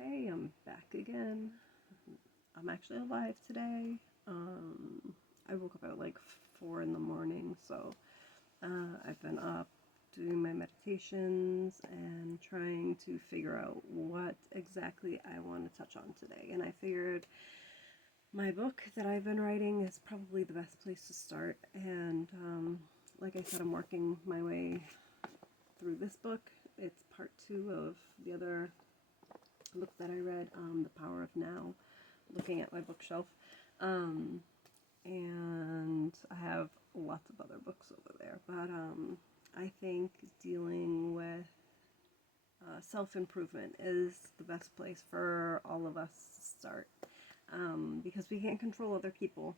Okay, I'm back again. I'm actually alive today. I woke up at like 4 in the morning, so I've been up doing my meditations and trying to figure out what exactly I want to touch on today. And I figured my book that I've been writing is probably the best place to start. And like I said, I'm working my way through this book. It's part two of the other book that I read, The Power of Now, looking at my bookshelf. Um, and I have lots of other books over there. But I think dealing with self improvement is the best place for all of us to start, because we can't control other people,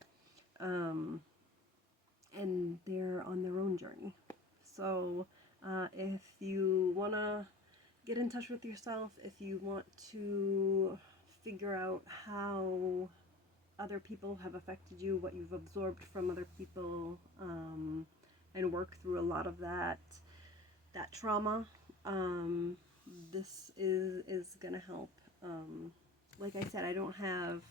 um, and they're on their own journey. So if you want to get in touch with yourself, if you want to figure out how other people have affected you, what you've absorbed from other people, and work through a lot of that trauma. Um, this is gonna help. Like I said, I don't have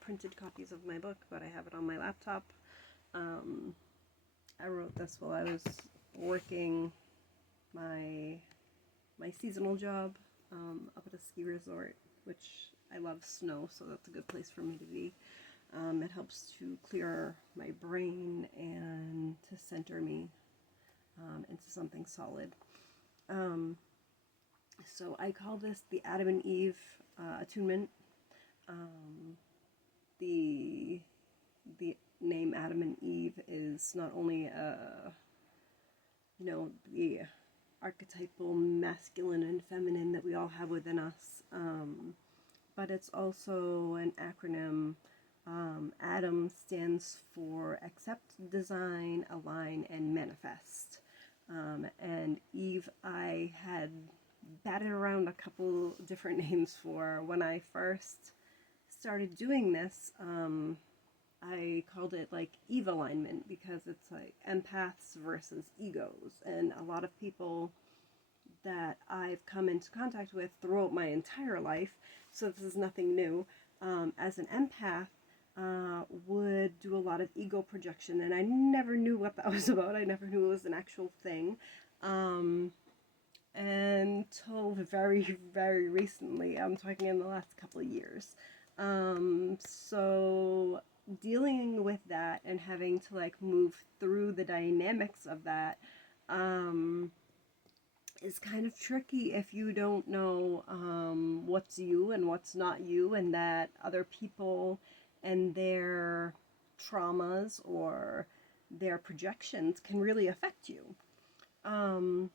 printed copies of my book, but I have it on my laptop. Um, I wrote this while I was working my my seasonal job up at a ski resort, which I love snow, so that's a good place for me to be. It helps to clear my brain and to center me into something solid. Um, so I call this the Adam and Eve attunement. Um, the the name Adam and Eve is not only the archetypal masculine and feminine that we all have within us, but it's also an acronym. Adam stands for accept, design, align, and manifest. And Eve, I had batted around a couple different names for when I first started doing this. I called it like Eve alignment because it's like empaths versus egos, and a lot of people that I've come into contact with throughout my entire life, so this is nothing new, as an empath, would do a lot of ego projection, and I never knew what that was about. I never knew it was an actual thing. Um, until very, very recently. I'm talking in the last couple of years. So dealing with that and having to like move through the dynamics of that, um, is kind of tricky if you don't know what's you and what's not you, and that other people and their traumas or their projections can really affect you. Um,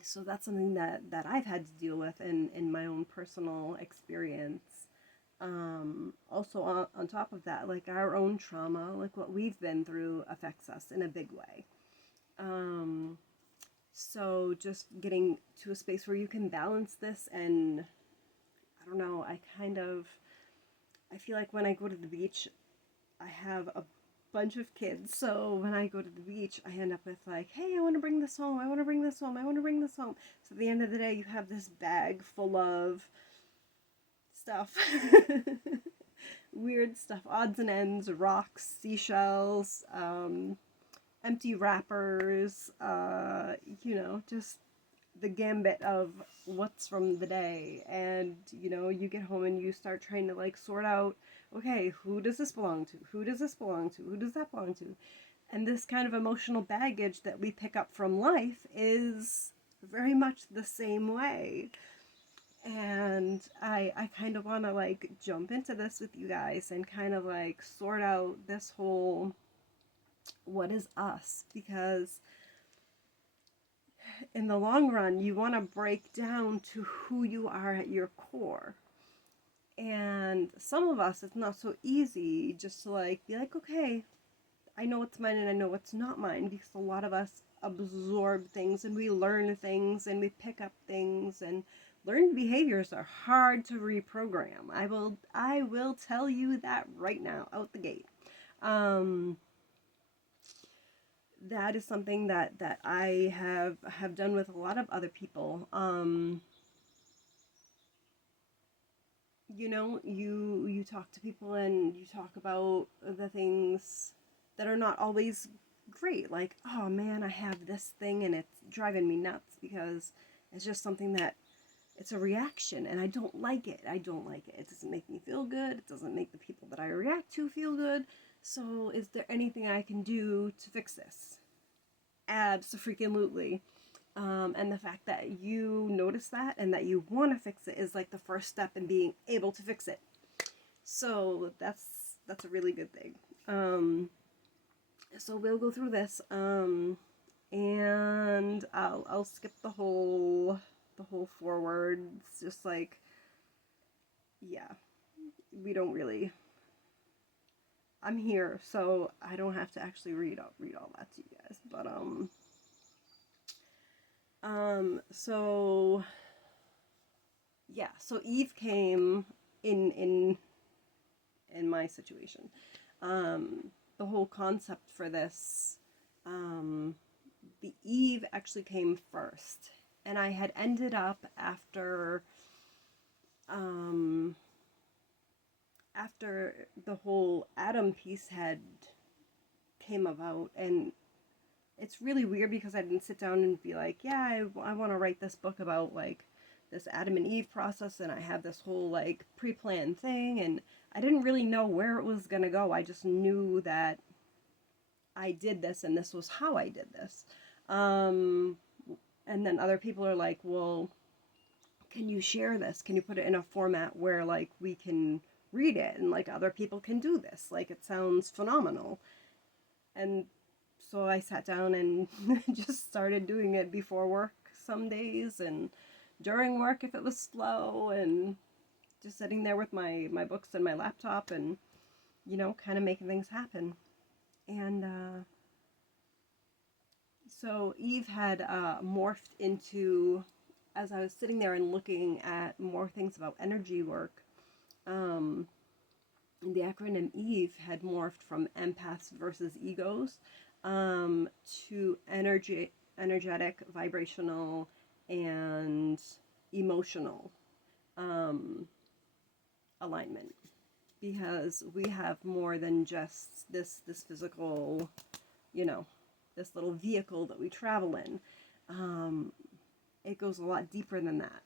so that's something that I've had to deal with in my own personal experience. Also, on top of that, like our own trauma, like what we've been through, affects us in a big way. Um, so just getting to a space where you can balance this, and I don't know, I feel like when I go to the beach, I have a bunch of kids. So when I go to the beach, I end up with like, hey, I want to bring this home. I want to bring this home. I want to bring this home. So at the end of the day, you have this bag full of stuff. Weird stuff, odds and ends, rocks, seashells, empty wrappers, just the gambit of what's from the day. And you get home and you start trying to like sort out, okay, who does this belong to, who does this belong to, who does that belong to. And this kind of emotional baggage that we pick up from life is very much the same way. And I kind of want to like jump into this with you guys and kind of like sort out this whole what is us, because in the long run, you want to break down to who you are at your core. And some of us, it's not so easy just to like be like, okay, I know what's mine and I know what's not mine, because a lot of us absorb things and we learn things and we pick up things, and learned behaviors are hard to reprogram. I will tell you that right now out the gate. Um, that is something that I have done with a lot of other people. you know, you talk to people and you talk about the things that are not always great, like, oh man, I have this thing and it's driving me nuts because it's just something that it's a reaction and I don't like it. I don't like it. It doesn't make me feel good. It doesn't make the people that I react to feel good. So is there anything I can do to fix this? Abso-freaking-lutely. And the fact that you notice that and that you want to fix it is like the first step in being able to fix it. So that's a really good thing. So we'll go through this, and I'll skip the whole forward. It's just like, yeah, we don't really. I'm here, so I don't have to actually read all that to you guys. But so yeah, so Eve came in my situation. The whole concept for this, the Eve actually came first, and I had ended up after the whole Adam piece had came about, and it's really weird because I didn't sit down and be like, yeah, I want to write this book about like this Adam and Eve process, and I have this whole like pre-planned thing, and I didn't really know where it was gonna go. I just knew that I did this and this was how I did this. And then other people are like, well, can you share this? Can you put it in a format where like we can read it and like other people can do this? Like it sounds phenomenal. And so I sat down and just started doing it before work some days and during work if it was slow, and just sitting there with my books and my laptop and, you know, kind of making things happen. And so Eve had morphed into, as I was sitting there and looking at more things about energy work, the acronym Eve had morphed from empaths versus egos, to energetic, vibrational, and emotional alignment. Because we have more than just this physical, you know, this little vehicle that we travel in. It goes a lot deeper than that.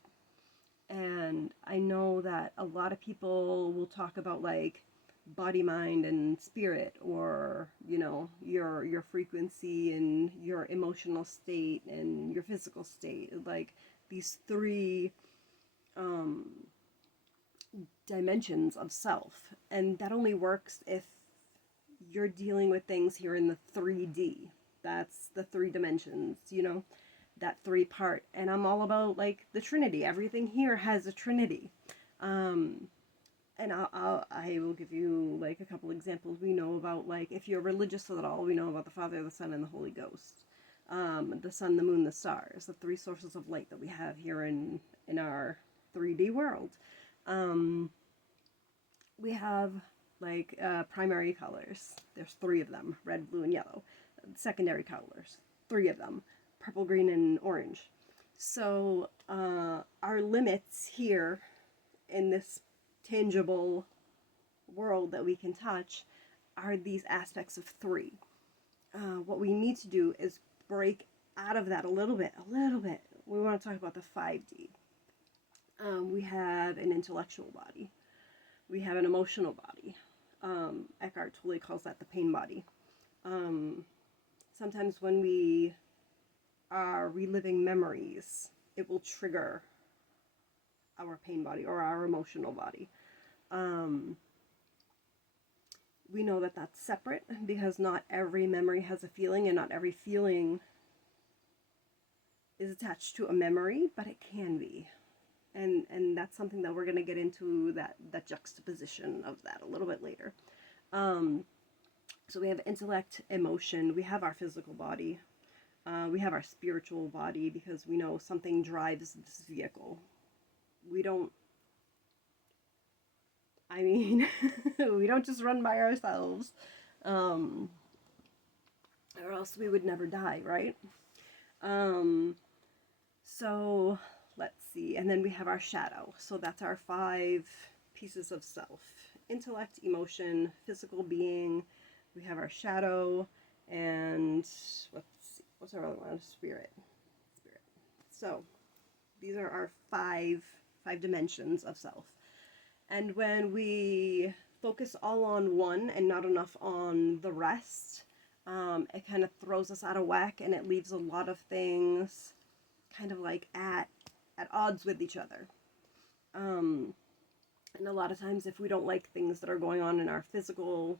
And I know that a lot of people will talk about like body, mind, and spirit, or you know, your frequency and your emotional state and your physical state, like these three dimensions of self. And that only works if you're dealing with things here in the 3D. That's the three dimensions, you know, that three part. And I'm all about like the Trinity. Everything here has a Trinity. And I will give you like a couple examples. We know about, like, if you're religious at all, we know about the Father, the Son, and the Holy Ghost. The sun, the moon, the stars, the three sources of light that we have here in our 3D world. We have like primary colors. There's three of them: red, blue, and yellow. Secondary colors, three of them: purple, green, and orange. So our limits here in this tangible world that we can touch are these aspects of three. What we need to do is break out of that a little bit. We want to talk about the 5D. We have an intellectual body. We have an emotional body. Eckhart Tolle calls that the pain body. Sometimes when we are reliving memories, it will trigger our pain body or our emotional body. We know that that's separate because not every memory has a feeling, and not every feeling is attached to a memory, but it can be. And that's something that we're going to get into, that juxtaposition of that a little bit later. So we have intellect, emotion, we have our physical body, we have our spiritual body, because we know something drives this vehicle. We don't just run by ourselves, or else we would never die, right? So let's see. And then we have our shadow. So that's our 5 pieces of self: intellect, emotion, physical being. We have our shadow, and what's our other one? Spirit. So these are our five dimensions of self. And when we focus all on one and not enough on the rest, it kind of throws us out of whack, and it leaves a lot of things kind of like at odds with each other. And a lot of times, if we don't like things that are going on in our physical,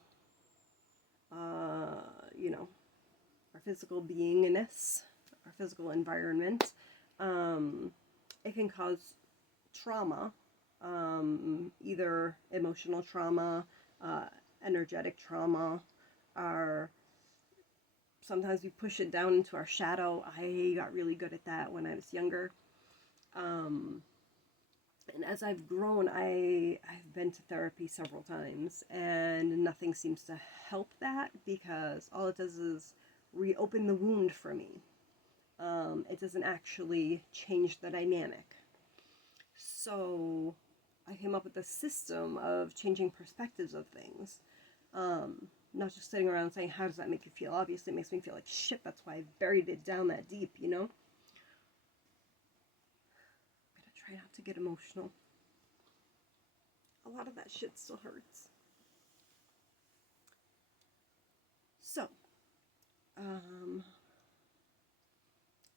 our physical beingness, our physical environment, it can cause trauma, either emotional trauma, energetic trauma, or sometimes we push it down into our shadow. I got really good at that when I was younger. And as I've grown, I've been to therapy several times, and nothing seems to help that, because all it does is reopen the wound for me. It doesn't actually change the dynamic. So I came up with a system of changing perspectives of things. Not just sitting around saying, how does that make you feel? Obviously it makes me feel like shit, that's why I buried it down that deep, you know? I'm gonna try not to get emotional. A lot of that shit still hurts. So,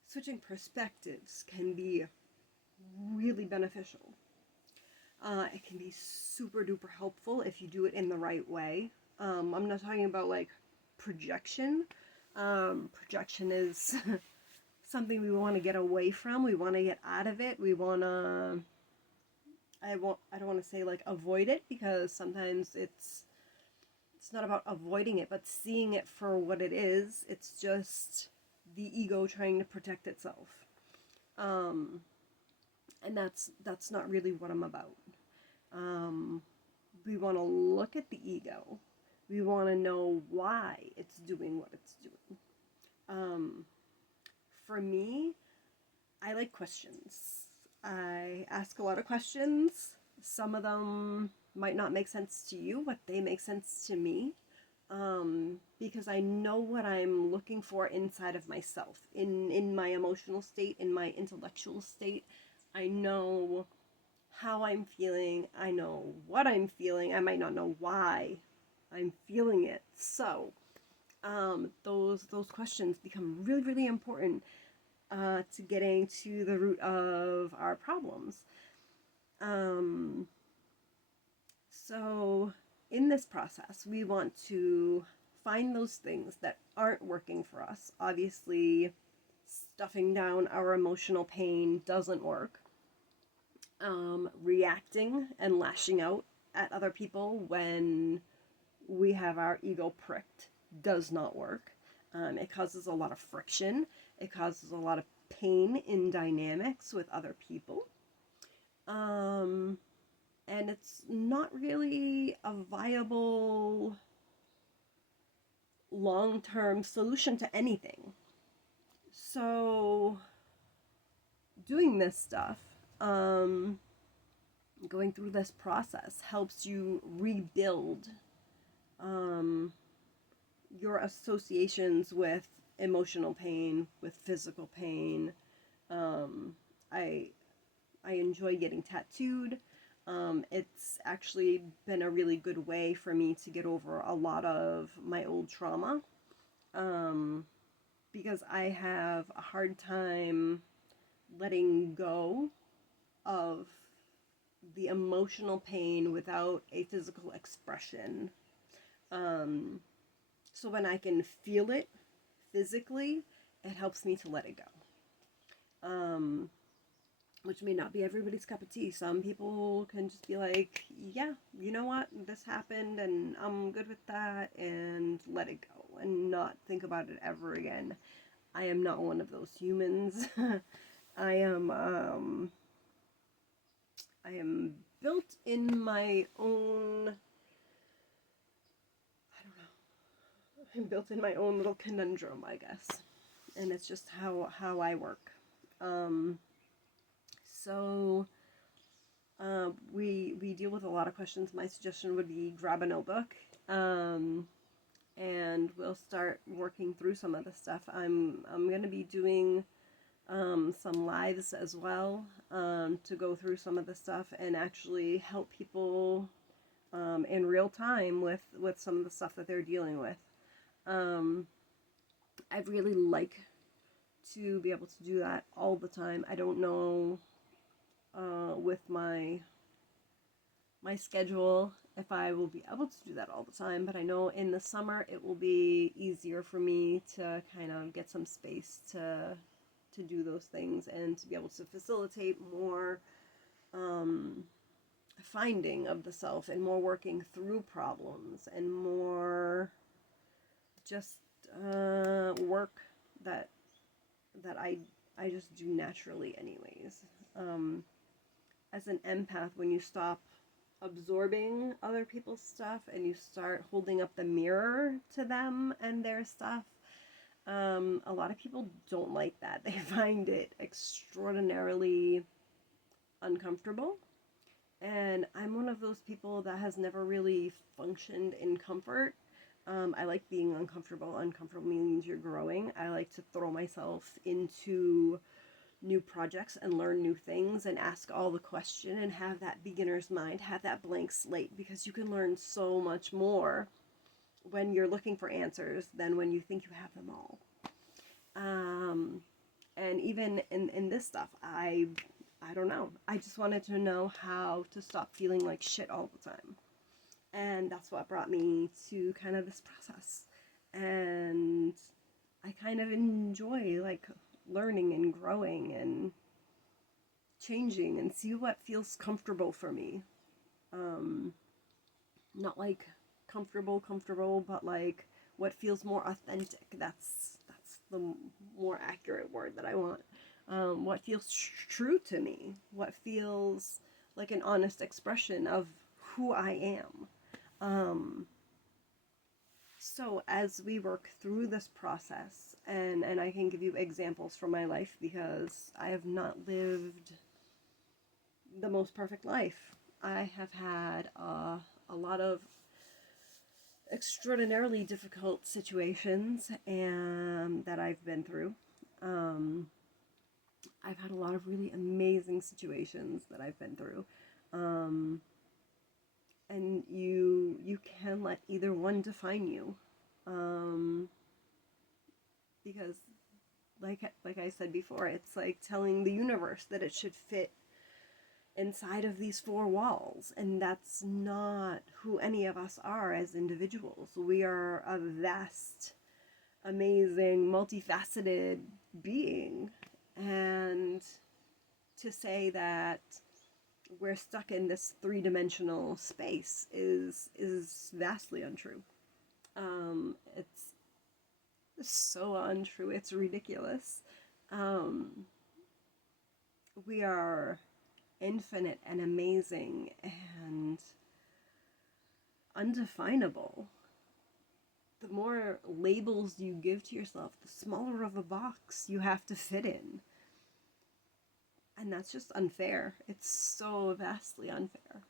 switching perspectives can be really beneficial. It can be super duper helpful if you do it in the right way. I'm not talking about like projection. Projection is something we want to get away from. We want to get out of it. We want to, I don't want to say like avoid it, because sometimes it's not about avoiding it, but seeing it for what it is. It's just the ego trying to protect itself. And that's not really what I'm about. We want to look at the ego. We want to know why it's doing what it's doing. For me, I like questions. I ask a lot of questions. Some of them might not make sense to you, but they make sense to me. Because I know what I'm looking for inside of myself, in my emotional state, in my intellectual state. I know how I'm feeling. I know what I'm feeling. I might not know why I'm feeling it. So those questions become really, really important to getting to the root of our problems. So in this process, we want to find those things that aren't working for us. Obviously, stuffing down our emotional pain doesn't work. Reacting and lashing out at other people when we have our ego pricked does not work. It causes a lot of friction. It causes a lot of pain in dynamics with other people. And it's not really a viable long-term solution to anything. So doing this stuff, going through this process helps you rebuild your associations with emotional pain, with physical pain. I enjoy getting tattooed. It's actually been a really good way for me to get over a lot of my old trauma, because I have a hard time letting go of the emotional pain without a physical expression. So when I can feel it physically, it helps me to let it go. Which may not be everybody's cup of tea. Some people can just be like, yeah, you know what, this happened and I'm good with that, and let it go and not think about it ever again. I am not one of those humans. I am built in my own, I'm built in my own little conundrum, I guess. And it's just how I work. So we deal with a lot of questions. My suggestion would be grab a notebook, and we'll start working through some of the stuff. I'm gonna be doing some lives as well, to go through some of the stuff and actually help people in real time with some of the stuff that they're dealing with. I'd really like to be able to do that all the time. I don't know, with my schedule if I will be able to do that all the time, but I know in the summer it will be easier for me to kind of get some space to do those things and to be able to facilitate more finding of the self and more working through problems and more just work that I just do naturally anyways. As an empath, when you stop absorbing other people's stuff and you start holding up the mirror to them and their stuff, a lot of people don't like that. They find it extraordinarily uncomfortable. And I'm one of those people that has never really functioned in comfort. I like being uncomfortable. Uncomfortable means you're growing. I like to throw myself into new projects and learn new things and ask all the question and have that beginner's mind, have that blank slate, because you can learn so much more when you're looking for answers than when you think you have them all. And even in this stuff, I don't know. I just wanted to know how to stop feeling like shit all the time. And that's what brought me to kind of this process. And I kind of enjoy like learning and growing and changing and see what feels comfortable for me. Not like comfortable, but like what feels more authentic. That's the more accurate word that I want. What feels true to me, what feels like an honest expression of who I am. So as we work through this process, and I can give you examples from my life because I have not lived the most perfect life. I have had a lot of extraordinarily difficult situations and that I've been through. I've had a lot of really amazing situations that I've been through. And you can let either one define you. Because like I said before, it's like telling the universe that it should fit inside of these four walls, and that's not who any of us are as individuals. We are a vast, amazing, multifaceted being, and to say that we're stuck in this three-dimensional space is vastly untrue. It's so untrue. It's ridiculous. We are infinite and amazing and undefinable. The more labels you give to yourself, the smaller of a box you have to fit in. And that's just unfair. It's so vastly unfair.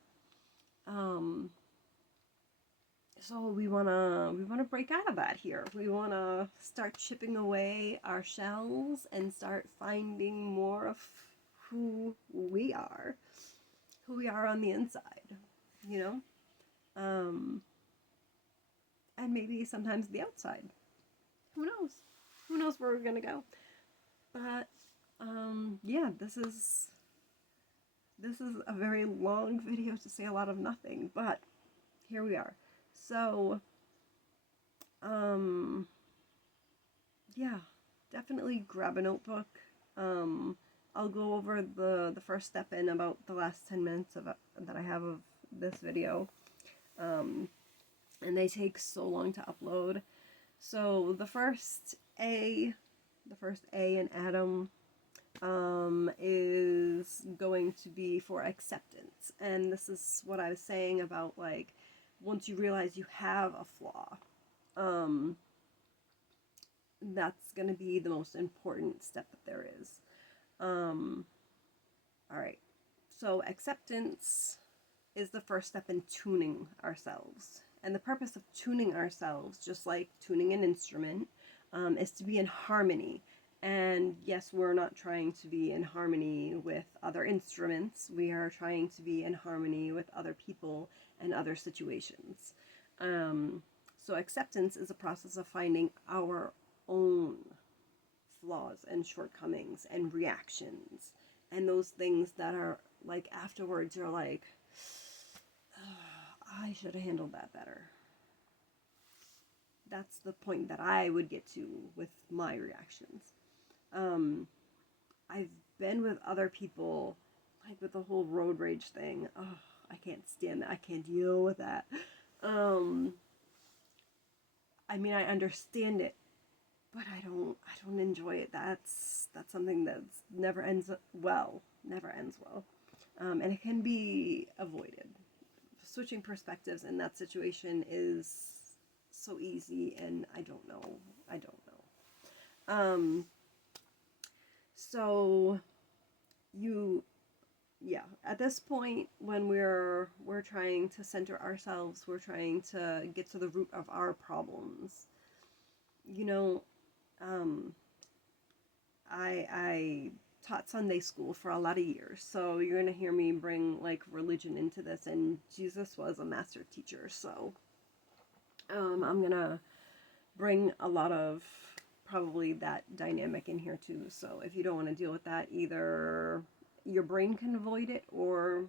So we wanna break out of that here. We wanna start chipping away our shells and start finding more of who we are on the inside, you know? And maybe sometimes the outside. Who knows? Who knows where we're gonna go? But yeah, this is a very long video to say a lot of nothing, but here we are. So yeah, definitely grab a notebook. I'll go over the first step in about the last 10 minutes that I have of this video. And they take so long to upload. So the first A in Adam is going to be for acceptance. And this is what I was saying about, like, once you realize you have a flaw, that's going to be the most important step that there is. All right. So acceptance is the first step in tuning ourselves. And the purpose of tuning ourselves, just like tuning an instrument, is to be in harmony. And yes, we're not trying to be in harmony with other instruments. We are trying to be in harmony with other people and other situations. So acceptance is a process of finding our own flaws and shortcomings and reactions and those things that are like afterwards you're like, I should have handled that better. That's the point that I would get to with my reactions. I've been with other people, like with the whole road rage thing. Oh, I can't stand that. I can't deal with that. I mean, I understand it, but I don't enjoy it. That's something that's never ends well. And it can be avoided. Switching perspectives in that situation is so easy, and I don't know. So at this point, when we're trying to center ourselves, we're trying to get to the root of our problems. I taught Sunday school for a lot of years, so you're gonna hear me bring like religion into this, and Jesus was a master teacher, so I'm gonna bring a lot of probably that dynamic in here too. So if you don't want to deal with that, either your brain can avoid it, or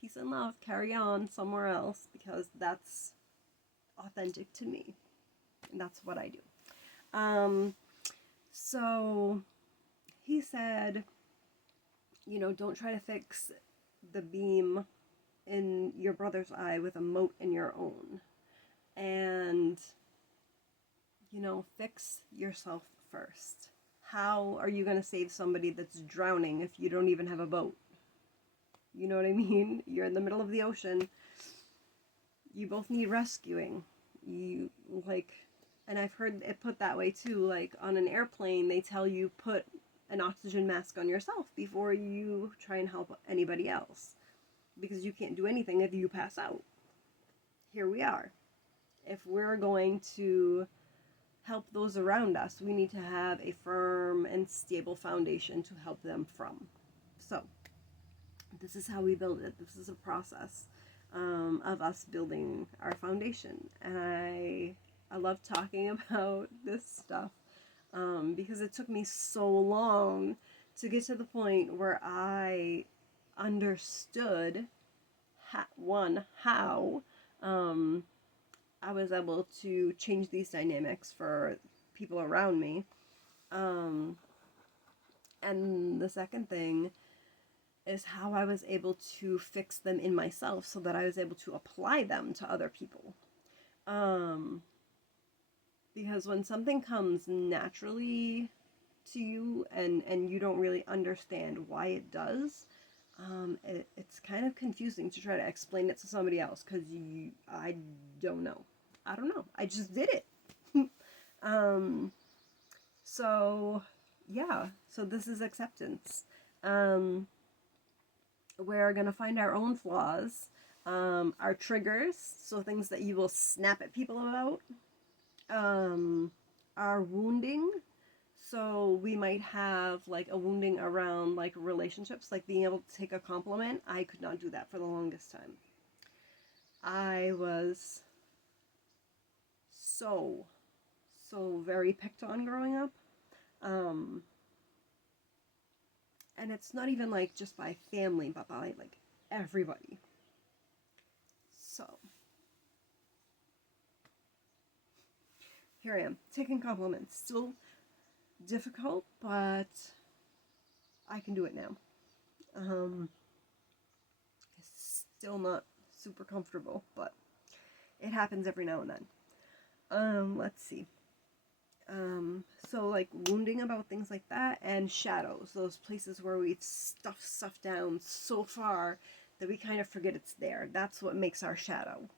peace and love, carry on somewhere else, because that's authentic to me, and that's what I do. So he said, don't try to fix the beam in your brother's eye with a mote in your own. And, fix yourself first. How are you going to save somebody that's drowning if you don't even have a boat? You know what I mean? You're in the middle of the ocean. You both need rescuing. And I've heard it put that way too, like on an airplane, they tell you put an oxygen mask on yourself before you try and help anybody else, because you can't do anything if you pass out. Here we are. If we're going to help those around us, we need to have a firm and stable foundation to help them from. So this is how we build it. This is a process of us building our foundation. And I love talking about this stuff because it took me so long to get to the point where I understood how I was able to change these dynamics for people around me. And the second thing is how I was able to fix them in myself so that I was able to apply them to other people. Because when something comes naturally to you and you don't really understand why it does, it's kind of confusing to try to explain it to somebody else, because I don't know. I just did it. So this is acceptance. We're going to find our own flaws, our triggers, so things that you will snap at people about, our wounding. So we might have like a wounding around like relationships, like being able to take a compliment. I could not do that for the longest time. I was so very picked on growing up. And it's not even like just by family, but by like everybody. So here I am, taking compliments. Still difficult, but I can do it now. It's still not super comfortable, but it happens every now and then. Let's see. So like wounding about things like that, and shadows, those places where we've stuffed stuff down so far that we kind of forget it's there. That's what makes our shadow.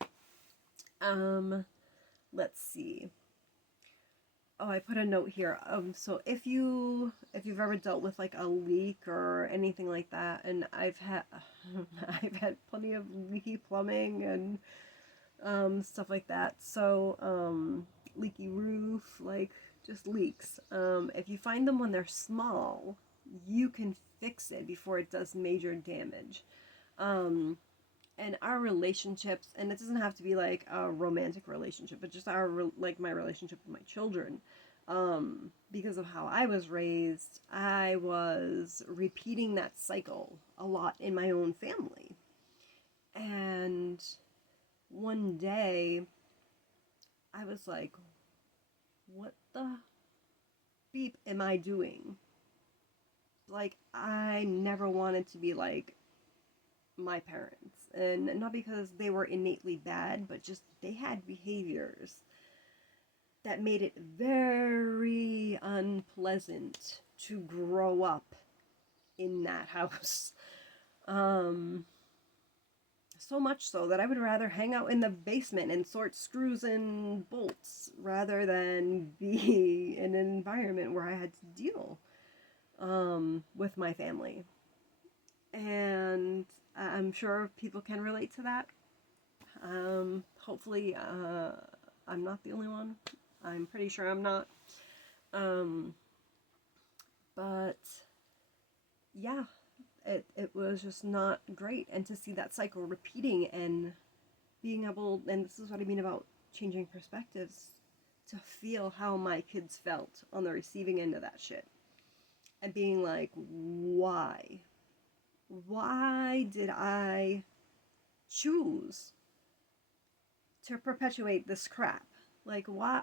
Let's see. Oh, I put a note here. So if you've ever dealt with like a leak or anything like that, and I've had I've had plenty of leaky plumbing and stuff like that. So leaky roof, like just leaks. If you find them when they're small, you can fix it before it does major damage. Um, and our relationships, and it doesn't have to be like a romantic relationship, but just like my relationship with my children, because of how I was raised, I was repeating that cycle a lot in my own family. And one day I was like, what the beep am I doing? Like, I never wanted to be like my parents, and not because they were innately bad, but just they had behaviors that made it very unpleasant to grow up in that house. Um, so much so that I would rather hang out in the basement and sort screws and bolts rather than be in an environment where I had to deal with my family. And I'm sure people can relate to that. Hopefully, I'm not the only one. I'm pretty sure I'm not. Um, but yeah, it was just not great. And to see that cycle repeating and being able, and this is what I mean about changing perspectives, to feel how my kids felt on the receiving end of that shit. And being like, why? Why did I choose to perpetuate this crap? Like, why